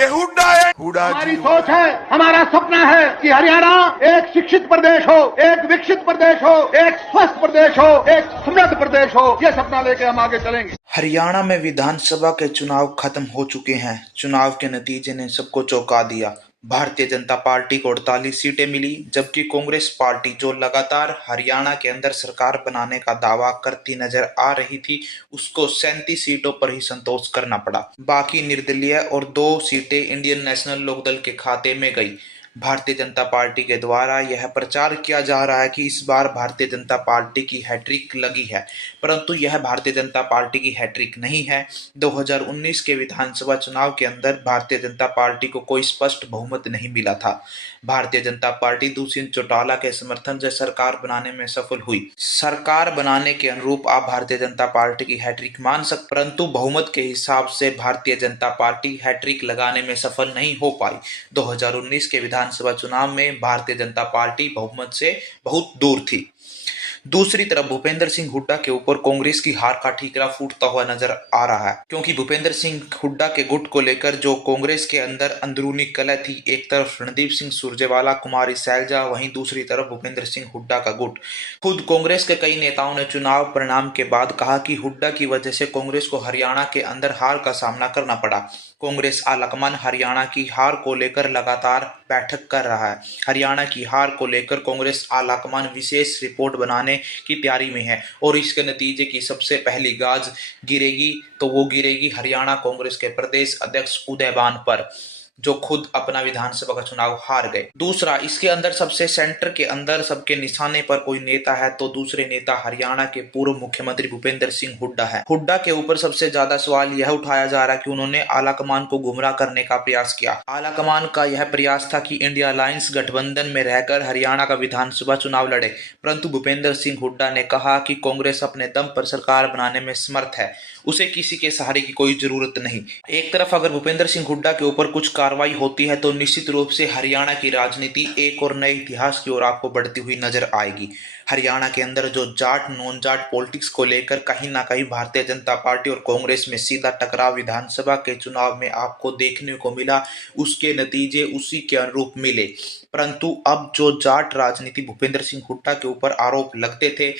ये हुड्डा है, हुड्डा हमारी सोच है, हमारा सपना है कि हरियाणा एक शिक्षित प्रदेश हो, एक विकसित प्रदेश हो, एक स्वस्थ प्रदेश हो, एक समृद्ध प्रदेश हो। ये सपना लेके हम आगे चलेंगे। हरियाणा में विधानसभा के चुनाव खत्म हो चुके हैं। चुनाव के नतीजे ने सबको चौंका दिया। भारतीय जनता पार्टी को 48 सीटें मिली, जबकि कांग्रेस पार्टी जो लगातार हरियाणा के अंदर सरकार बनाने का दावा करती नजर आ रही थी, उसको 37 सीटों पर ही संतोष करना पड़ा। बाकी निर्दलीय और 2 सीटें इंडियन नेशनल लोकदल के खाते में गई। भारतीय जनता पार्टी के द्वारा यह प्रचार किया जा रहा है कि इस बार भारतीय जनता पार्टी की हैट्रिक लगी है, परंतु यह भारतीय जनता पार्टी की हैट्रिक नहीं है। 2019 के विधानसभा चुनाव के अंदर भारतीय जनता पार्टी को कोई स्पष्ट बहुमत नहीं मिला था। भारतीय जनता पार्टी दुष्यंत चौटाला के समर्थन से सरकार बनाने में सफल हुई। सरकार बनाने के अनुरूप आप भारतीय जनता पार्टी की हैट्रिक मान सकते, परंतु बहुमत के हिसाब से भारतीय जनता पार्टी हैट्रिक लगाने में सफल नहीं हो पाई। 2019 के विधानसभा चुनाव में भारतीय जनता पार्टी बहुमत से बहुत दूर थी। दूसरी तरफ भूपेंद्र सिंह हुड्डा के ऊपर कांग्रेस की हार का ठीकरा फूटता हुआ नजर आ रहा है, क्योंकि भूपेंद्र सिंह हुड्डा के गुट को लेकर जो कांग्रेस के अंदर अंदरूनी कलह थी, एक तरफ रणदीप सिंह सुरजेवाला, कुमारी सैलजा, वहीं दूसरी तरफ भूपेंद्र सिंह हुड्डा का गुट। खुद कांग्रेस के कई नेताओं ने चुनाव परिणाम के बाद कहा कि हुड्डा की वजह से कांग्रेस को हरियाणा के अंदर हार का सामना करना पड़ा। कांग्रेस आलाकमान हरियाणा की हार को लेकर लगातार बैठक कर रहा है। हरियाणा की हार को लेकर कांग्रेस आलाकमान विशेष रिपोर्ट बनाने की तैयारी में है और इसके नतीजे की सबसे पहली गाज गिरेगी तो वो गिरेगी हरियाणा कांग्रेस के प्रदेश अध्यक्ष उदयबान पर, जो खुद अपना विधानसभा का चुनाव हार गए। दूसरा, इसके अंदर सबसे सेंटर के अंदर सबके निशाने पर कोई नेता है तो दूसरे नेता हरियाणा के पूर्व मुख्यमंत्री भूपेंद्र सिंह हुड्डा है। हुड्डा के ऊपर सबसे ज्यादा सवाल यह उठाया जा रहा है कि उन्होंने आलाकमान को गुमराह करने का प्रयास किया। आलाकमान का यह प्रयास था कि इंडिया अलायंस गठबंधन में रहकर हरियाणा का विधानसभा चुनाव लड़े, परंतु भूपेंद्र सिंह हुड्डा ने कहा कि कांग्रेस अपने दम पर सरकार बनाने में समर्थ है, उसे किसी के सहारे की कोई जरूरत नहीं। एक तरफ अगर भूपेंद्र सिंह हुड्डा के ऊपर कुछ कार्रवाई होती है तो निश्चित रूप से हरियाणा की राजनीति एक और नए इतिहास की ओर आपको बढ़ती हुई नजर आएगी। हरियाणा के अंदर जो जाट नॉन जाट पॉलिटिक्स को लेकर कहीं ना कहीं भारतीय जनता पार्टी और कांग्रेस में सीधा टकराव विधानसभा के चुनाव में आपको देखने को मिला, उसके नतीजे उसी के अनुरूप मिले। परंतु अब जो जाट राजनीति भूपेंद्र सिंह हुड्डा के ऊपर आरोप लगते थे,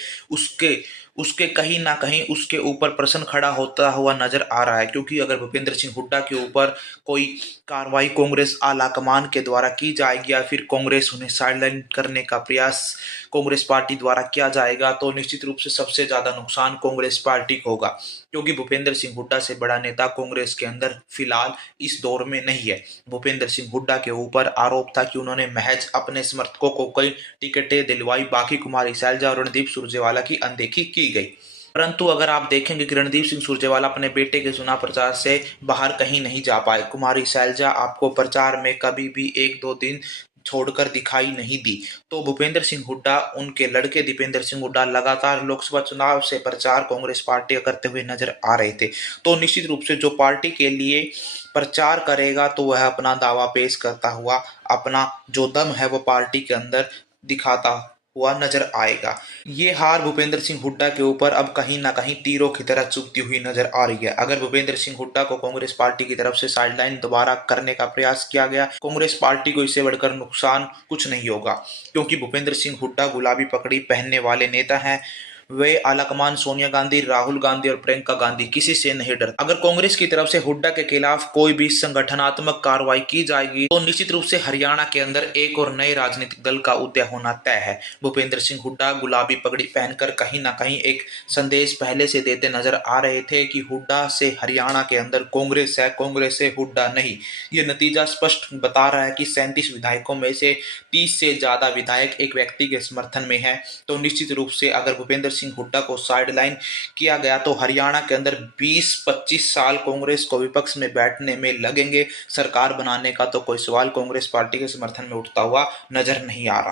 उसके कहीं ना कहीं उसके ऊपर प्रश्न खड़ा होता हुआ नजर आ रहा है, क्योंकि अगर भूपेंद्र सिंह हुड्डा के ऊपर कोई कार्रवाई कांग्रेस आलाकमान के द्वारा की जाएगी या फिर कांग्रेस उन्हें साइडलाइन करने का प्रयास कांग्रेस पार्टी द्वारा किया जाएगा, तो निश्चित रूप से सबसे ज्यादा नुकसान कांग्रेस पार्टी को होगा, क्योंकि भूपेंद्र सिंह हुड्डा से बड़ा नेता कांग्रेस के अंदर फिलहाल इस दौर में नहीं है। भूपेंद्र सिंह हुड्डा के ऊपर आरोप था कि उन्होंने महज अपने समर्थकों को कई टिकटें दिलवाई, बाकी कुमारी सैलजा और रणदीप सुरजेवाला की अनदेखी की गई। परंतु अगर आप देखेंगे कि रणदीप सिंह सुरजेवाला अपने बेटे के चुनाव प्रचार से बाहर कहीं नहीं जा पाए, कुमारी सैलजा आपको प्रचार में कभी भी 1-2 दिन छोड़कर दिखाई नहीं दी, तो भूपेंद्र सिंह हुड्डा, उनके लड़के दीपेंद्र सिंह हुड्डा लगातार लोकसभा चुनाव से प्रचार कांग्रेस पार्टी का करते हुए नजर आ रहे थे। तो निश्चित रूप से जो पार्टी के लिए प्रचार करेगा तो वह अपना दावा पेश करता हुआ अपना जो दम है वो पार्टी के अंदर दिखाता हुआ नजर आएगा। ये हार भूपेंद्र सिंह हुड्डा के ऊपर अब कहीं ना कहीं तीरों की तरह चुभती हुई नजर आ रही है। अगर भूपेंद्र सिंह हुड्डा को कांग्रेस पार्टी की तरफ से साइडलाइन दोबारा करने का प्रयास किया गया, कांग्रेस पार्टी को इससे बढ़कर नुकसान कुछ नहीं होगा, क्योंकि भूपेंद्र सिंह हुड्डा गुलाबी पगड़ी पहनने वाले नेता हैं। वे आलाकमान सोनिया गांधी, राहुल गांधी और प्रियंका गांधी किसी से नहीं डरते। अगर कांग्रेस की तरफ से हुड्डा के खिलाफ कोई भी संगठनात्मक कार्रवाई की जाएगी तो निश्चित रूप से हरियाणा के अंदर एक और नए राजनीतिक दल का उदय होना तय है। भूपेंद्र सिंह हुड्डा गुलाबी पगड़ी पहनकर कहीं ना कहीं एक संदेश पहले से देते नजर आ रहे थे कि हुड्डा से हरियाणा के अंदर कांग्रेस है, कांग्रेस से हुड्डा नहीं। ये नतीजा स्पष्ट बता रहा है कि 37 विधायकों में से 30 से ज्यादा विधायक एक व्यक्ति के समर्थन में है। तो निश्चित रूप से अगर भूपेंद्र सिंह हुड्डा को साइडलाइन किया गया तो हरियाणा के अंदर 20-25 साल कांग्रेस को विपक्ष में बैठने में लगेंगे। सरकार बनाने का तो कोई सवाल कांग्रेस पार्टी के समर्थन में उठता हुआ नजर नहीं आ रहा।